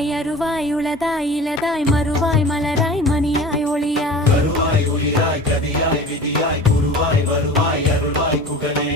உருவாய் அருவாய் உளதாய் இலதாய் மறுவாய் மலராய் மணியாய் ஒளியாய் கருவாய் ஒளிராய் கதியாய் விதியாய் குருவாய் வருவாய் அருள்வாய் குகனே